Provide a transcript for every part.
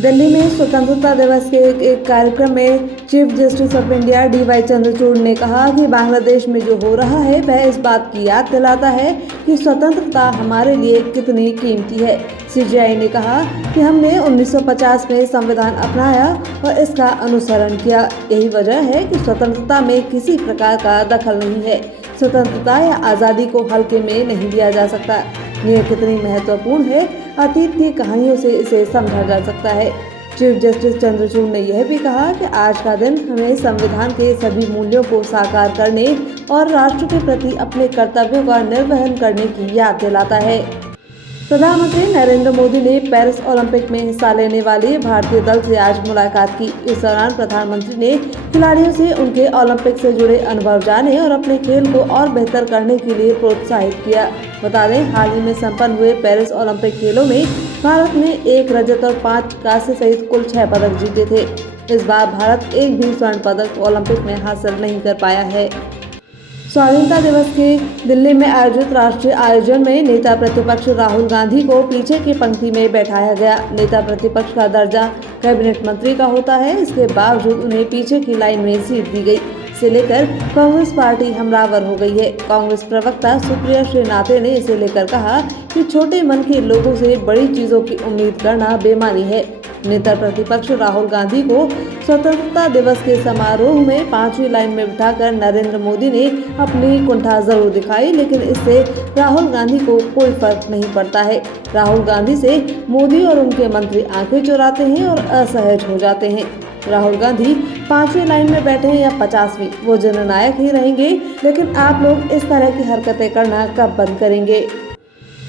दिल्ली में स्वतंत्रता दिवस के एक कार्यक्रम में chief justice of India D.Y.. Chandrachud ने कहा कि बांग्लादेश में जो हो रहा है वह इस बात की याद दिलाता है कि स्वतंत्रता हमारे लिए कितनी कीमती है। सीजेआई ने कहा कि हमने 1950 में संविधान अपनाया और इसका अनुसरण किया। यही वजह है कि स्वतंत्रता में किसी प्रकार का दखल नहीं है। स्वतंत्रता या आज़ादी को हल्के में नहीं लिया जा सकता। यह कितनी महत्वपूर्ण है, अतीत की कहानियों से इसे समझा जा सकता है। चीफ जस्टिस चंद्रचूड़ ने यह भी कहा कि आज का दिन हमें संविधान के सभी मूल्यों को साकार करने और राष्ट्र के प्रति अपने कर्तव्यों का निर्वहन करने की याद दिलाता है। प्रधानमंत्री नरेंद्र मोदी ने पेरिस ओलंपिक में हिस्सा लेने वाले भारतीय दल से आज मुलाकात की। इस दौरान प्रधानमंत्री ने खिलाड़ियों से उनके ओलंपिक से जुड़े अनुभव जाने और अपने खेल को और बेहतर करने के लिए प्रोत्साहित किया। बता दें, हाल ही में संपन्न हुए पेरिस ओलंपिक खेलों में भारत ने 1 रजत और 5 कांस्य सहित कुल 6 पदक जीते थे। इस बार भारत एक भी स्वर्ण पदक ओलंपिक में हासिल नहीं कर पाया है। स्वाधीनता दिवस के दिल्ली में आयोजित राष्ट्रीय आयोजन में नेता प्रतिपक्ष राहुल गांधी को पीछे की पंक्ति में बैठाया गया। नेता प्रतिपक्ष का दर्जा कैबिनेट मंत्री का होता है, इसके बावजूद उन्हें पीछे की लाइन में सीट दी गई। इसे लेकर कांग्रेस पार्टी हमलावर हो गई है। कांग्रेस प्रवक्ता सुप्रिया श्रीनाथे ने इसे लेकर कहा कि छोटे मन के लोगों से बड़ी चीजों की उम्मीद करना बेईमानी है। नेता प्रतिपक्ष राहुल गांधी को स्वतंत्रता दिवस के समारोह में 5वीं लाइन में बिठाकर नरेंद्र मोदी ने अपनी कुंठा जरूर दिखाई, लेकिन इससे राहुल गांधी को कोई फर्क नहीं पड़ता है। राहुल गांधी से मोदी और उनके मंत्री आंखें चुराते हैं और असहज हो जाते हैं। राहुल गांधी 5वीं लाइन में बैठे हैं या 50वीं, वो जननायक ही रहेंगे। लेकिन आप लोग इस तरह की हरकतें करना कब बंद करेंगे?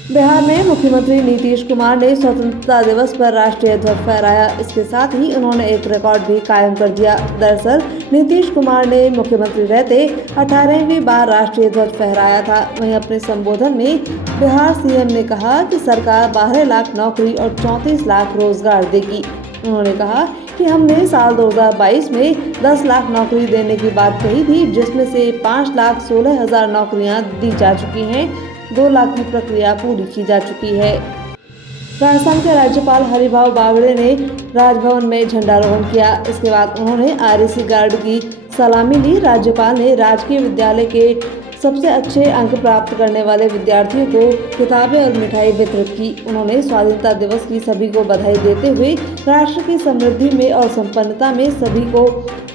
बिहार में मुख्यमंत्री नीतीश कुमार ने स्वतंत्रता दिवस पर राष्ट्रीय ध्वज फहराया। इसके साथ ही उन्होंने एक रिकॉर्ड भी कायम कर दिया। दरअसल नीतीश कुमार ने मुख्यमंत्री रहते 18वीं बार राष्ट्रीय ध्वज फहराया था। वहीं अपने संबोधन में बिहार सीएम ने कहा कि सरकार 12 लाख नौकरी और 34 लाख रोजगार देगी। उन्होंने कहा कि हमने साल 2022 में 10 लाख नौकरी देने की बात कही थी, जिसमें से 5,16,000 नौकरियां दी जा चुकी हैं। 2 लाख की प्रक्रिया पूरी की जा चुकी है। राजस्थान के राज्यपाल हरिभाऊ बागड़े ने राजभवन में झंडारोहण किया। इसके बाद उन्होंने आरएसी गार्ड की सलामी ली। राज्यपाल ने राजकीय विद्यालय के सबसे अच्छे अंक प्राप्त करने वाले विद्यार्थियों को किताबें और मिठाई वितरित की। उन्होंने स्वाधीनता दिवस की सभी को बधाई देते हुए राष्ट्र की समृद्धि में और संपन्नता में सभी को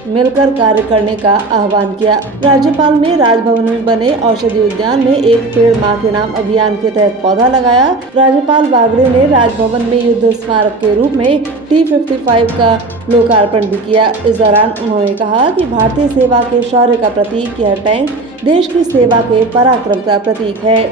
मिलकर कार्य करने का आह्वान किया। राज्यपाल ने राजभवन में बने औषधि उद्यान में एक पेड़ मां के नाम अभियान के तहत पौधा लगाया। राज्यपाल बागड़े ने राजभवन में युद्ध स्मारक के रूप में T-55 का लोकार्पण भी किया। इस दौरान उन्होंने कहा कि भारतीय सेवा के शौर्य का प्रतीक यह टैंक देश की सेवा के पराक्रम का प्रतीक है।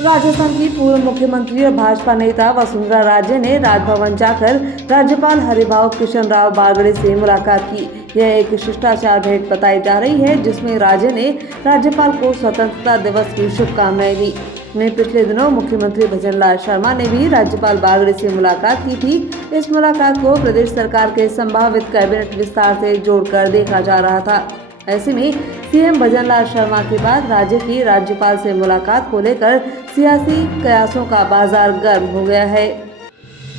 राजस्थान की पूर्व मुख्यमंत्री और भाजपा नेता वसुंधरा राजे ने राजभवन जाकर राज्यपाल हरिभाऊ कृष्णराव बागड़े से मुलाकात की। यह एक शिष्टाचार भेंट बताई जा रही है, जिसमें राजे ने राज्यपाल को स्वतंत्रता दिवस की शुभकामनाएं दी। में पिछले दिनों मुख्यमंत्री भजनलाल शर्मा ने भी राज्यपाल बागड़े से मुलाकात की थी। इस मुलाकात को प्रदेश सरकार के संभावित कैबिनेट विस्तार से जोड़कर देखा जा रहा था। ऐसे में सीएम भजनलाल शर्मा के बाद राज्य की राज्यपाल से मुलाकात को लेकर सियासी कयासों का बाजार गर्म हो गया है।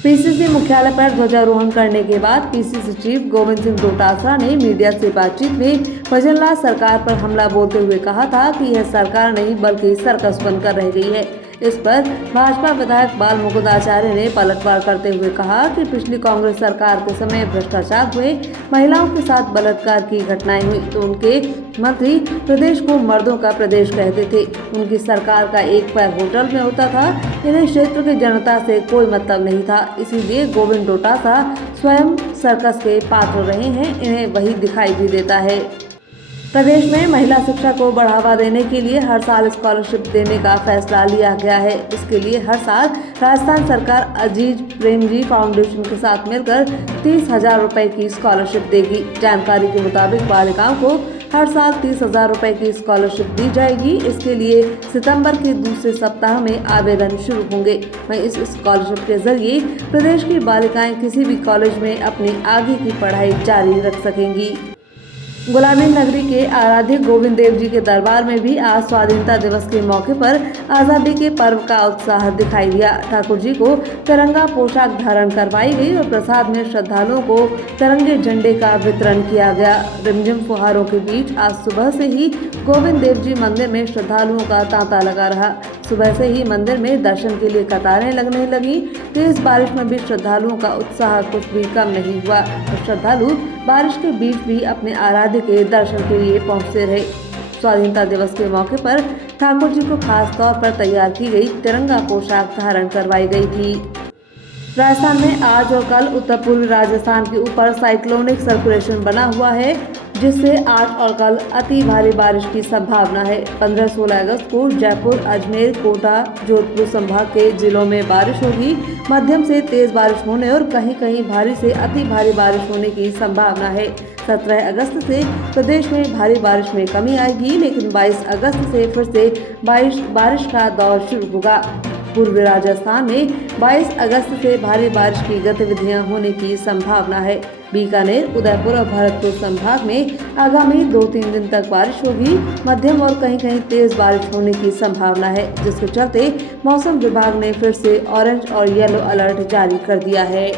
पीसीसी मुख्यालय पर ध्वजारोहण करने के बाद पीसीसी चीफ गोविंद सिंह डोटासरा ने मीडिया से बातचीत में भजनलाल सरकार पर हमला बोलते हुए कहा था कि यह सरकार नहीं बल्कि सर्कस बनकर रह गई है। इस पर भाजपा विधायक बाल मुकुंद आचार्य ने पलटवार करते हुए कहा कि पिछली कांग्रेस सरकार के समय भ्रष्टाचार हुए, महिलाओं के साथ बलात्कार की घटनाएं हुई तो उनके मंत्री प्रदेश को मर्दों का प्रदेश कहते थे। उनकी सरकार का एक पैर होटल में होता था। इन्हें क्षेत्र की जनता से कोई मतलब नहीं था, इसीलिए गोविंद डोटासरा स्वयं सर्कस के पात्र रहे हैं। इन्हें वही दिखाई भी देता है। प्रदेश में महिला शिक्षा को बढ़ावा देने के लिए हर साल स्कॉलरशिप देने का फैसला लिया गया है। इसके लिए हर साल राजस्थान सरकार अजीज प्रेमजी फाउंडेशन के साथ मिलकर 30,000 रुपए की स्कॉलरशिप देगी। जानकारी के मुताबिक बालिकाओं को हर साल 30,000 रुपए की स्कॉलरशिप दी जाएगी। इसके लिए सितंबर के दूसरे सप्ताह में आवेदन शुरू होंगे। वहीं इस स्कॉलरशिप के जरिए प्रदेश की बालिकाएं किसी भी कॉलेज में अपनी आगे की पढ़ाई जारी रख सकेंगी। गुलामी नगरी के आराध्य गोविंद देव जी के दरबार में भी आज स्वाधीनता दिवस के मौके पर आज़ादी के पर्व का उत्साह दिखाई दिया। ठाकुर जी को तिरंगा पोशाक धारण करवाई गई और प्रसाद में श्रद्धालुओं को तिरंगे झंडे का वितरण किया गया। रिमझिम फुहारों के बीच आज सुबह से ही गोविंद देव जी मंदिर में श्रद्धालुओं का तांता लगा रहा। सुबह से ही मंदिर में दर्शन के लिए कतारें लगने लगी। तेज बारिश में भी श्रद्धालुओं का उत्साह कुछ भी कम नहीं हुआ और श्रद्धालु बारिश के बीच भी अपने आराध्य के दर्शन के लिए पहुंचते रहे। स्वाधीनता दिवस के मौके पर ठाकुर जी को खास तौर पर तैयार की गई तिरंगा पोशाक धारण करवाई गई थी। राजस्थान में आज और कल उत्तर पूर्वी राजस्थान के ऊपर साइक्लोनिक सर्कुलेशन बना हुआ है, जिससे आज और कल अति भारी बारिश की संभावना है। 15-16 अगस्त को जयपुर, अजमेर, कोटा, जोधपुर संभाग के जिलों में बारिश होगी। मध्यम से तेज बारिश होने और कहीं कहीं भारी से अति भारी बारिश होने की संभावना है। 17 अगस्त से प्रदेश में भारी बारिश में कमी आएगी, लेकिन 22 अगस्त से फिर से बारिश का दौर शुरू होगा। पूर्वी राजस्थान में 22 अगस्त से भारी बारिश की गतिविधियां होने की संभावना है। बीकानेर, उदयपुर और भरतपुर संभाग में आगामी 2-3 दिन तक बारिश होगी। मध्यम और कहीं कहीं तेज बारिश होने की संभावना है, जिसके चलते मौसम विभाग ने फिर से ऑरेंज और येलो अलर्ट जारी कर दिया है।